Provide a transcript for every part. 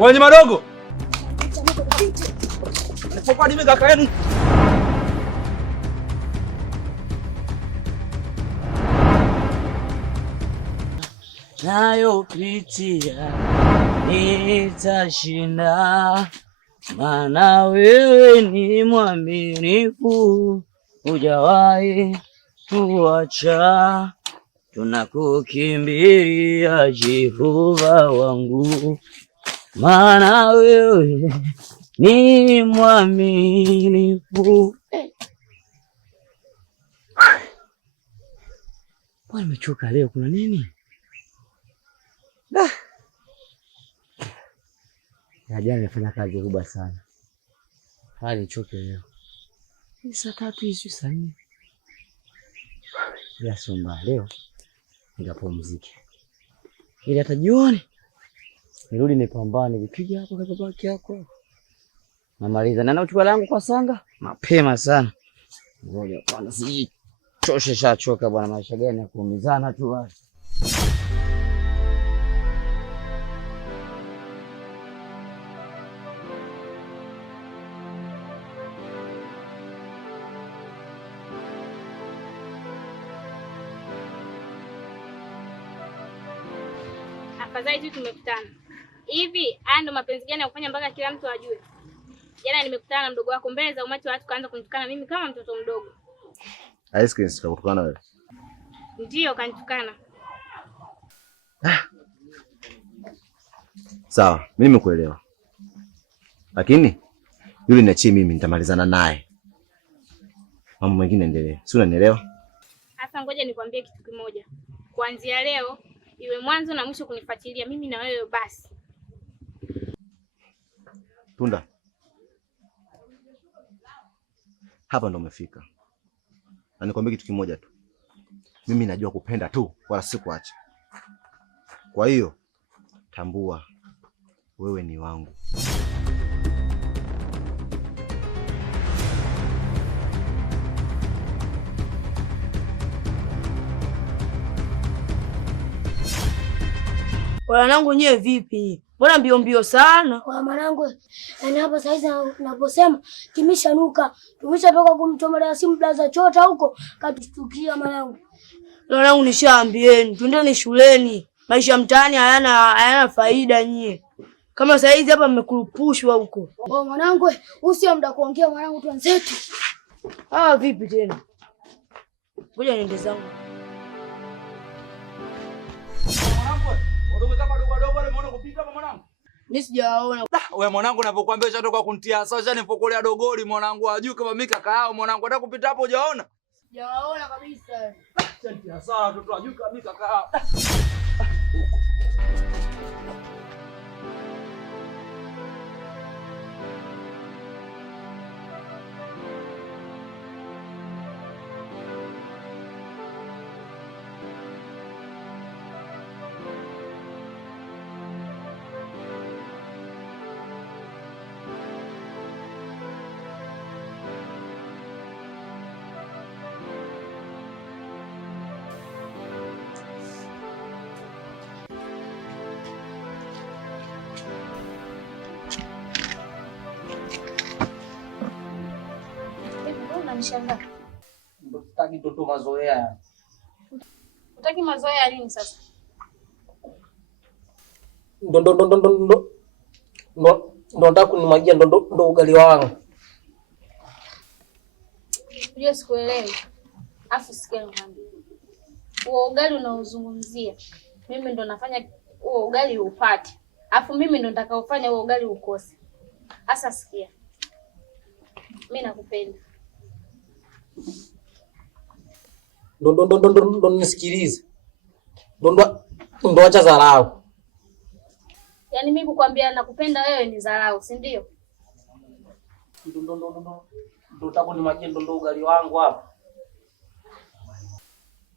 Wenye madogo. Nipokuwa nime kaka yenu. Nayo pitia nitashinda, maana wewe ni mwaminifu, hujawahi tuacha. Tunakukimbilia Jehova wangu, maana wewe ni mwaminifu. Bwana nimechoka leo, kuna nini? Jana nimefanya kazi kubwa sana. Hali nichoke leo. Ni saa 3 hizi saa 4. Ya somba leo nikapumzike. Ili hata jioni nirudi nipambane, nipiga hapo kwa babaki yako. Namaliza na uchukua langu kwa sanga mapema sana. Ngoja kwanza sichoshe, shachoka bwana, maisha gani ya kuumizana tu bwana. Afadhali tu tumekutana. Hivi, haya ndo mapenzi gani ya kufanya mpaka kila mtu ajue? Jana nimekutana na mdogo wako mbele za umati wa watu, kaanza kunitukana mimi kama mtoto mdogo. Ice cream sikakutukana wewe? Ndio kanitukana. Sawa, mimi nimekuelewa. Lakini yule niachie mimi, nitamalizana naye. Mambo mengine endelee. Si unanielewa? Sasa ngoja nikwambie kitu kimoja. Kuanzia leo iwe mwanzo na mwisho kunifuatilia mimi na wewe basi. Tunda. Hapa ndo umefika. Na nikwambie kitu kimoja tu. Mimi najua kupenda tu, wala si kuacha. Kwa hiyo tambua wewe ni wangu. Wanangu nyewe vipi? Mbona mbio mbio sana? Kwa mwanangu, yani hapa saizi naposema kimeshanuka. Tumeshatoka kumchomea simu blaza chota huko, katustukia mwanangu. Wanangu nishaambieni, twendeni shuleni. Maisha mtaani hayana faida nyie. Kama saizi hapa mmekurupushwa huko. Kwa mwanangu, usio muda kuongea mwanangu, tuanzetu. Vipi tena? Ngoja niende zangu. Mimi sijaona. Wewe mwanangu ninapokuambia ushatoka kunitia sawa, nipokolea dogori mwanangu, hajui kama mimi kaka yao mwanangu, hata kupita hapo hujaona? Sijaona kabisa. Sasa sawa, watoto hajui kama mimi kaka yao. Unanishangaa. Ndio tutaki toto mazoea. Utaki mazoea nini sasa? Ndo nataka kunimwagia ndo ugali wangu. Unajua sikuelewi. Afu sikia nikwambie. Huo ugali unaozungumzia, mimi ndo nafanya huo ugali upate. Afu mimi ndo nitakaofanya huo ugali ukose. Sasa sikia. Mimi nakupenda. Ndo nisikilize. Ndo acha dharau. Yaani mimi kukwambia nakupenda wewe ni dharau, si ndio? Ndo tako ni maji ndo ugali wangu hapa.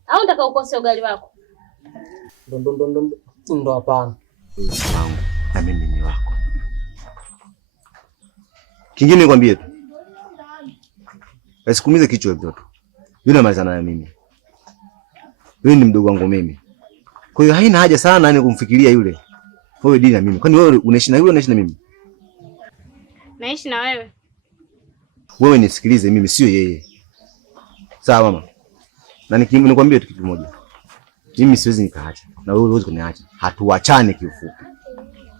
Au unataka ukose ugali wako? Ndo hapana. Wangu na mimi ni wako. Kingine nikwambie tu. Usikumize kichwa hivyo tu. Yule malizana na mimi. Yule ni mdogo wangu mimi. Kwa hiyo haina haja sana kumfikiria yule. Wewe dini na mimi. Kwani wewe unaishi na yule unaishi na mimi? Naishi na wewe. Wewe nisikilize mimi, sio yeye. Sawa mama? Na nikwambie kitu kimoja. Mimi siwezi nikaacha. Na wewe huwezi kuniacha. Hatuachane kiufupi.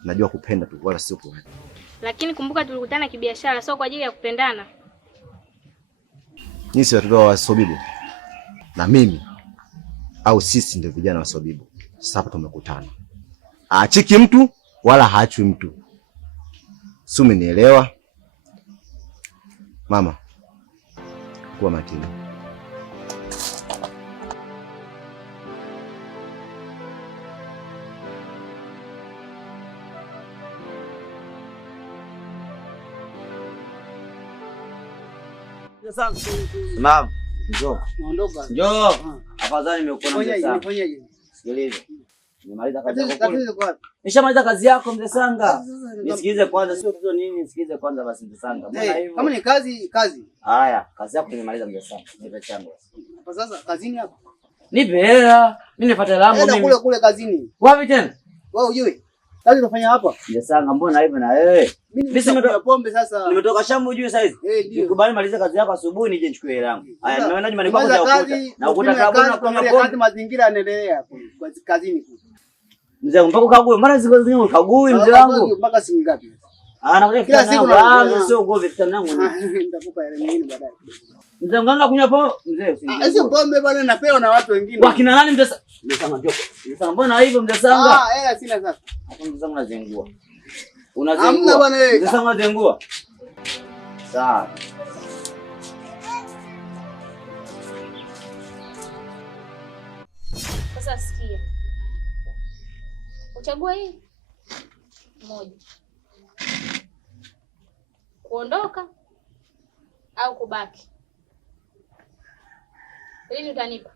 Najua kupenda tu wala sio kuacha. Lakini kumbuka tulikutana kibiashara, sio kwa ajili ya kupendana. Nyinyi si watoto wa Wasobibu. Na mimi au sisi ndio vijana wa Wasobibu. Sasa hapa tumekutana. Aachiki mtu wala haachwi mtu. Si umenielewa? Mama, kuwa makini. Mama, njoo. Naondoka. Njoo. Afadhali nimekuona mzee Sanga. Nifanyaje? Sikiliza. Nimemaliza kazi yako. Nishamaliza kazi yako mzee Sanga. Nisikilize kwanza, sio tatizo nini, nisikilize kwanza basi mzee Sanga. Mbona hivyo? Kama ni kazi. Haya, kazi yako nimemaliza mzee Sanga. Nipe changu. Hapa sasa kazini hapa. Nipe hela. Mimi nifuate lango mimi. Nenda kule kazini. Wapi tena? Wewe ujue. Kazi unafanya hapa? Mzee Sanga, mbona hivyo na wewe? Mimi nimetoka pombe sasa. Nimetoka shamba ujue sasa hizi. Nikubali maliza kazi yako asubuhi nije nichukue hela yangu. Haya, naenda nyumbani kwako za ukuta. Na ukuta kabla na kunywa pombe. Kazi mazingira yanaendelea kazini kule. Mzee mpaka kague, mara ziko zingine ukagui mzee wangu. Mpaka siku ngapi? Nakuja kila siku na sio ugomvi vitana yangu. Nitakupa hela nyingine baadaye. Mzee nganga kunywa pombe, mzee. Hizo pombe bwana napewa na watu wengine. Wakina nani mzee? Mzee Sanga njoo. Mzee Sanga mbona hivyo mzee Sanga? Hela sina sasa. Hapo mzee Sanga unazengua. Hamna bwana wewe. Mzee Sanga unazengua. Sawa. Sasa sikia. Uchague hii moja. Kuondoka au kubaki? Lini utanipa?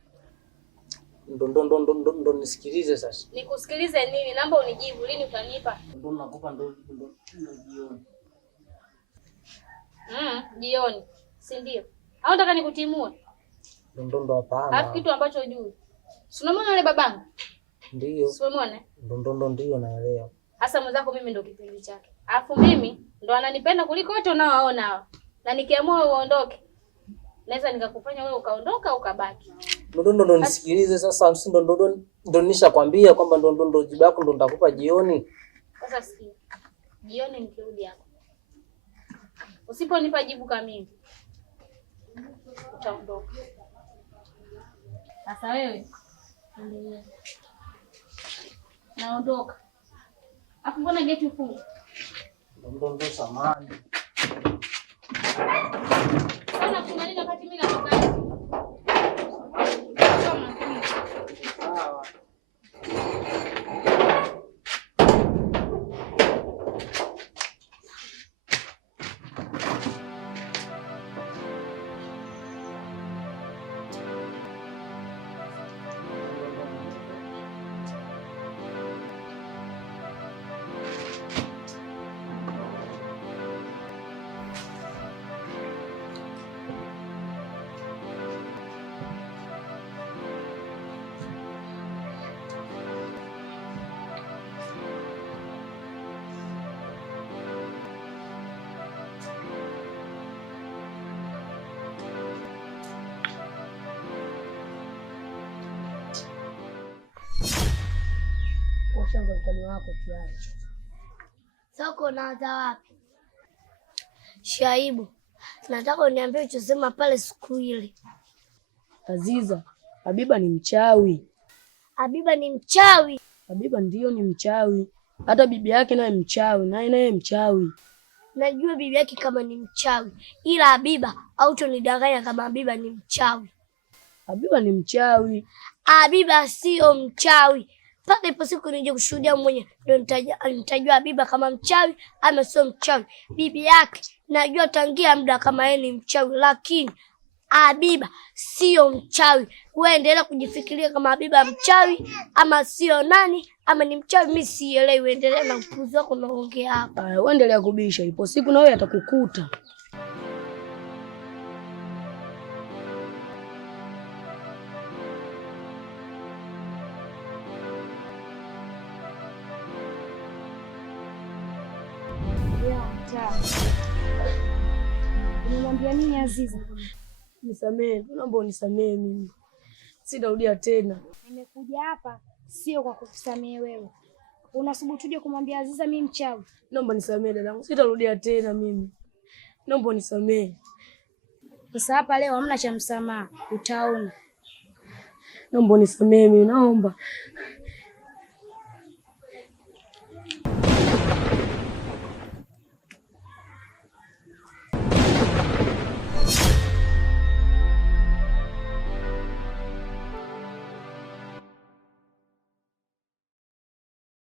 Ndo nisikilize sasa. Nikusikilize nini? Naomba unijibu, lini utanipa? Ndo nakupa ndo jioni. Jioni. Si ndio? Au nataka nikutimue? Ndo hapana. Alafu kitu ambacho hujui. Si unamwona yule babangu? Ndio. Si unamwona? Ndo ndio naelewa. Hasa mwenzako mimi ndo kipenzi chake. Alafu mimi ndo ananipenda kuliko wote unaowaona hawa. Na nikiamua uondoke, naweza nikakufanya wewe ukaondoka au ukabaki. Ndo nisikilize sasa, ndo nishakwambia kwamba ndo jibu yako ndo nitakupa jioni. Sasa sikia. Jioni nikirudi hapo. Usiponipa jibu kamili, utaondoka. Sasa wewe naondoka. Hapo mbona geti ufunge? Ndo samani. Sana kuna nini wakati mimi natoka nje? Sawa. Ushaanza utani wako tayari. Soko naanza wapi? Shaibu, nataka uniambie ulichosema pale siku ile. Aziza, Habiba ni mchawi. Habiba ni mchawi? Habiba ndio ni mchawi. Hata bibi yake naye mchawi, naye mchawi. Najua bibi yake kama ni mchawi, ila Habiba hautonidanganya kama Habiba ni mchawi. Habiba ni mchawi. Habiba sio mchawi. Paka ipo siku nije kushuhudia mwenye ndio nitajua Habiba kama mchawi ama sio mchawi. Bibi yake najua tangia muda kama yeye ni mchawi, lakini Habiba sio mchawi. Wewe endelea kujifikiria kama Habiba mchawi ama sio nani ama ni mchawi, mimi sielewi. Endelea na upuzi wako unaongea hapa. Wewe endelea kubisha, ipo siku na wewe atakukuta. mtaa. Unamwambia nini Aziza? Nisamehe, naomba unisamehe mimi. Sitarudia tena. Nimekuja hapa sio kwa kukusamehe wewe. Unasubutuje kumwambia Aziza mimi mchawi? Naomba nisamehe dadangu. Sitarudia tena mimi. Naomba unisamehe. Sasa hapa leo hamna cha msamaha, utaona. Naomba unisamehe mimi, naomba.